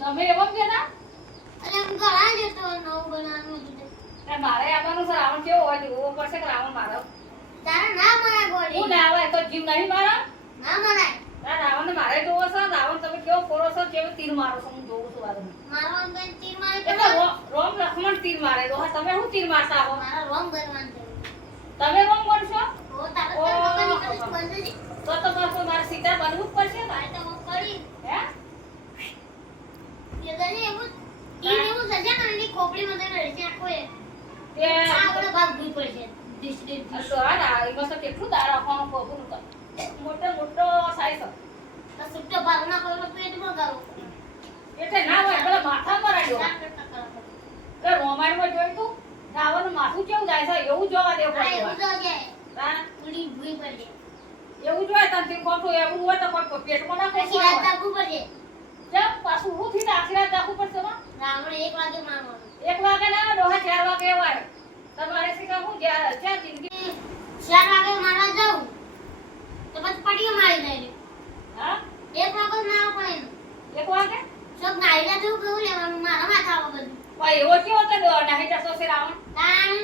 તમે એવો કે ના? અરે હું ઘણા જતો નવું બનાવવાનું હતું. મારે આવવાનું છે રાવણ કેવો હોય જોવો પડશે કે રાવણ મારો? તારે ના મનાય હું ના આવે તો જીવ નહીં મારા? ના મનાય. આ રાવણને મારે જોવો છે રાવણ તમે કેવો ફોડો છો કેવો તીર મારો છો હું જોઉં છું વારું મારો કઈ તીર મારે એટલે રોમ લક્ષ્મણ તીર મારે. તો હા, તમે શું તીર મારતા આવો મારા રોમ બનવાનું છે. તમે રોમ બોલશો ઓ તારે તો બંધ તો તો પાછું મારે સીતા બનવું જ પડશે ને. તો કરી હે? તીર કેટલું દાળ રાખવાનું ખોખું મોટો મોટો સાઈઝ સુટ્ટો ભાગ ના કરો પેટમાં કરો એટલે ના હોય પેલા માથા મરાડ્યો ના કરતા કરો. એટલે રોમાયણમાં જોયું તું રાવણનું માથું કેવું જાય છે? એવું જોવા દેવું એવું. હા? ભૂઈ પડશે. એવું જોઈએ તને ખોટું એવું હોય તો પેટમાં ના ખોખું રાત કેમ પાછું હું થઈને આખી રાત જાગવું પડશે માં? રાવણ એક વાગે મારવાનું. એક વાગે ના દોહા ચાર વાગે હોય. તમારે શું કહું જ્યાં જ્યાં જિંદગી ચાર વાગે મારવા જાઉં. તો પછી પડીએ મારી જાય હા? એક વાગે ના પડે એક વાગે? ચોક નાઈલા જેવું કેવું લેવાનું? મારા માથા બધું પણ એવો કેવો તો નાહી જતો છે રાવણ? તાણ.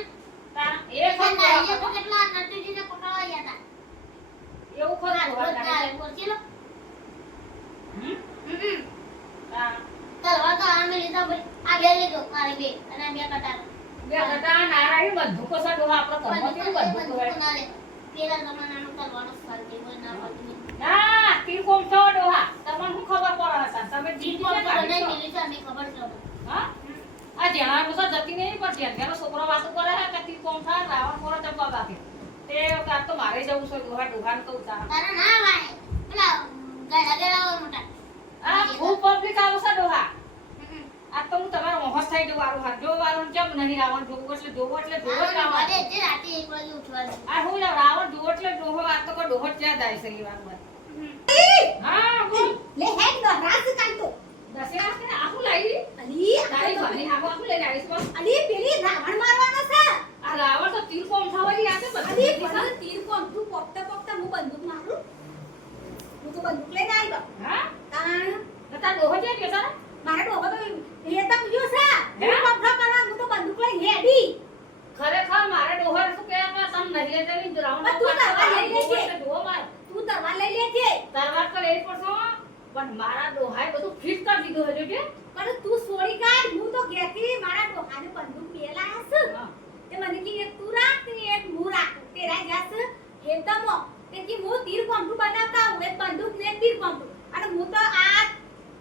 તારા એ નાઈલા કેટલા નટુજીને પકડવા ગયા હતા. એવું ખરું હાથ ડોહા પર નાહી ગાય પહોંચી લો. હમ? હમ. હા. તલવાર તો આમે લીધા આ બે લીધો મારે બે અને આ બે કટાર. બે ઘટા નારાયણ બંદૂકો છે ડોહા આપણો ઘરમાં કેવું બંદૂક હોય પેલા જમાનાનો તલવારનો સવાલ છે ના પડતી ના તીર કોમ છો ડોહા? તમને શું ખબર પડે હતા તમે જીત. મેલી છે ખબર છે હા? આ તો નહીં પણ જેનો છોકરો વાતો કરે છે કે કોમ થાય રાવણ કોરો ચંપા બાકી તે મારે જવું છે ડોહા ડોહાને કહું તારા ના પેલા ગળા મોટા આ ફૂલ પબ્લિક આવશે ડોહા હમ. આ તો હું તમારો મોહસ થઈ જવું વારું હાથ જો વારું કેમ નહીં રાવણ જોવું એટલે જોવું એટલે જોવો જ રાવણ રાવણ. જે રાતે એક વાગે ઉઠવાનું. આ હું રાવણ જોવો એટલે ડોહો આ તો કોઈ ડોહો ક્યાં જાય છે એ વાત હા બોલ. લે હેડ નો રાસ કાંતો દશેરા કે આ હું લાવી? અલી તારી હાગો હું લઈને આવીશ બસ અલી પેલી રાવણ મારવાનો છે. આ રાવણ તો તીર કોમ થવાની આ અલી બધી પણ તીર કોમ તું પોકતા પોકતા હું બંદૂક મારું હું તો બંદૂક લઈને આવી ગયો હા તાણ તો તાર ડોહો ક્યાં ગયો તારા મારા ડોહો તો હેતમ ગયો છે હું પગલો કરવા હું તો બંદૂક લઈને હેડી ખરેખર મારે ડોહો શું કે કે તમે નહીં લેતા ની રાવણ પણ તું તલવાર લઈ લેજે. જોવો માર તું તલવાર લઈ લેજે તલવાર તો લેવી પડશે હો. પણ મારા ડોહાએ બધું ફિટ કરી દીધું હજુ કે પણ તું છોડી કાઢ હું તો ઘેરથી મારા ડોહાને બંદૂક મેલા હશે તે મને કે એક તું રાખ ને એક હું રાખું. તેરા જાસ હેતમો તે કે હું તીર પંપ બનાવતા હું એક બંદૂક ને તીર પંપ અને હું તો આ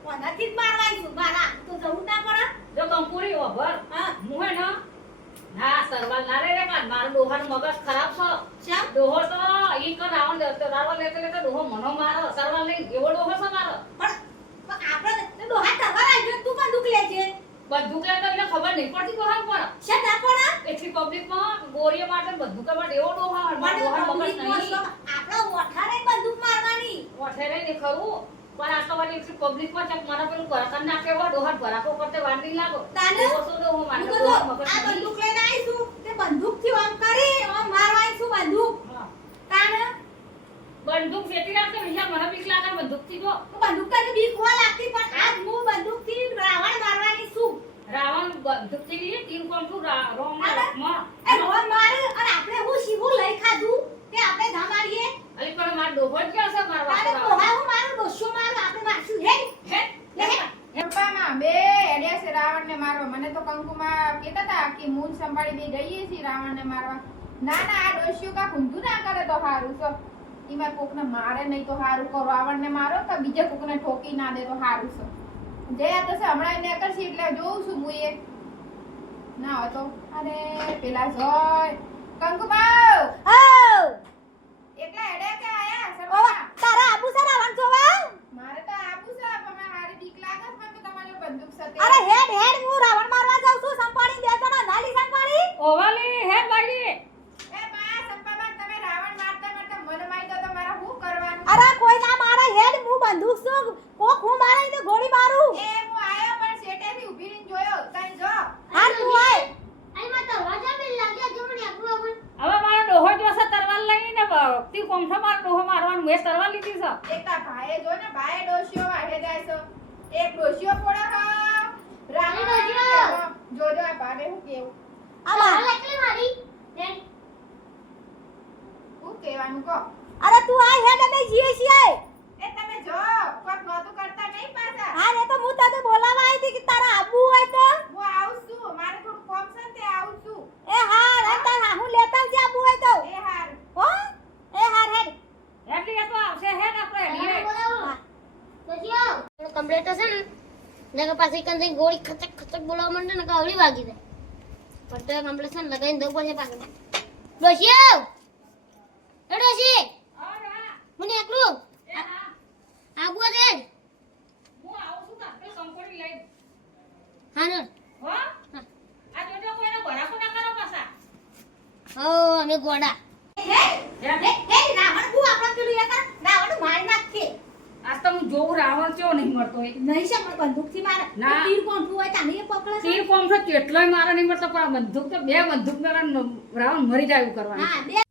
કોનાથી જ મારવાઈ છું મારા તો જવું ના પડે. જો કંપોરી ઓભર. હા. હું હે ને? ના સરવાલ ના રે કાન મારો ડોહાનો મગજ ખરાબ છે. ડોહો તો ઈ કર આવન લેતો રાવણ લેતો લેતો ડોહો મનો મારો સરવાલ નહીં એવો ડોહો છે મારો પણ પણ આપણે તો ડોહા તલવાર આવી ગયો તું બંદૂક લેજે બંદૂક લેતો એટલે ખબર નહીં પડતી ડોહાને પણ છે ના પડે એટલી પબ્લિકમાં ગોરીઓ માટે બંદૂક માટે એવો ડોહા હોય. મારો પણ ડોહાનો નહીં. શોખ, ઓઠારે બંદૂક મારવાની. ઓઠારે ને ખરું. પણ આ તો વાળી એટલી પબ્લિકમાં ચક મારા પેલું ઘરાકર ના કેવો ડોહા ભરાકો કરતે વાર નહીં લાગો. તાને? શું ડોહો હું મારો તો આ બંદૂક લઈને આવી તે બંદૂકથી આમ કરી આમ મારવા છું બંદૂક. હા. તાને? બંદૂક ફેંકી રાખતો વિશાલ મને બીક લાગે બંદૂકથી જો બંદૂક તને બીક હોવા લાગતી પણ આજ હું બંદૂકથી રાવણ મારવાની છું રાવણ બંદૂકથી લીધી તીર રા- રોમમાં એ રોમ મારે અને આપણે હું શીવું લઈ ખાધું તે આપણે ધા મારીએ અલી પણ માર ડોહો જ છે મારવા તારે તો કોહા હું મારો ડોસ્યો મારો આપણે મારશું હે હે? લે બે હેડ્યા છે રાવણને મારવા. મને તો કંકુમાં કહેતા હતા કે મૂન સંભાળી બે ગઈએ છીએ રાવણને મારવા. ના ના આ ડોશિયો કા ઊંધું ના કરે તો હારું તો એમાં કોકને મારે નહીં તો હારું કરો. રાવણને મારો તો બીજા કોકને ઠોકી ના દે તો હારું છો જયા તો હમણાં એને કરશે એટલે જોઉં છું હું એ ના હતો અરે પેલા જોય. કંકુબાવ આવ એકલા હેડ્યા કે આયા ઓ સરવાના? તારા આબુ સર રાવણ જોવા મારે તો આપું છે પણ મારે હારી બીક લાગે છે પણ તમારી બંદૂક છે તે. અરે હેડ હેડ હું રાવણ મારવા જાઉં છું સંપાડી બે જણા નાલી સંપાડી ઓવાલી હે લાગી એ બા સંપામાં તમે રાવણ મારતા મારતા મને મારી દો તો મારે શું કરવાનું અરે કોઈ ના મારે હેડ હું બંદૂક છું કોક હું મારે ને ગોળી મારું. એ હું આયો પણ શેટેથી ઊભી રહીને જોયો. તઈ જો. હાર તું આય. અહીં માં તો વાજા બી લાગ્યા જો મને આપણું હવે મારો ડોહો જો છે તરવાલ લઈને તીર કોમઠો મારો ડોહો મારવાનું મેં તરવાલ લીધી છે. એક તા ભાઈએ જો ને ભાઈએ ડોશિયો વાહે જાય છે. એક ડોશિયો પોડા હા. જોજો આ ભારે હું કેવું? આ હાલ એકલી મારી. હું કેવાનું કહો અરે તું આ હેડ અમે જીએ છીએ એ તમે જો કોક નહોતું કરતા નહીં પાછા હા રે તો હું તને બોલાવા આવી હતી કે તારા આબુ હોય તો હું આવું છું મારે થોડું કોમ છે ને તે આવું છું એ હા રે તારા હું લેતા આવજે આબુ હોય તો એ હાર હો એ હાર હેડ એટલી એ તો આવશે હે ને આપણે મને હેડીએ. બોલાવો પછી આવ કમ્પ્લીટ હશે ને નકર પાછી કંઈ ગોળી ખચક ખચક બોલાવવા માંડે ને અવળી વાગી જાય પટ્ટો કમ્પ્લીટ છે ને લગાવીને દઉં પછી પાછું ડોશી આવ એ ડોશી હા, મને એકલું આગુ હા. રે હું તો. હા ને હો? ના. હો અમે ગોડા હે. હે ના મને બુ આપણા પેલું એ કર રાવણ મારી નાખશે આજ તો હું જોઉં રાવણ કેવો નહીં મળતો હોય. નહીં છે પણ બંદૂકથી મારે ના. તીર કોણઠું હોય તાને એ પકડે તીર કોમ તો કેટલોય મારે નહીં મળતો પણ બંદૂક તો બે બંદૂક રાવણ મરી જાય એવું કરવાનું. હા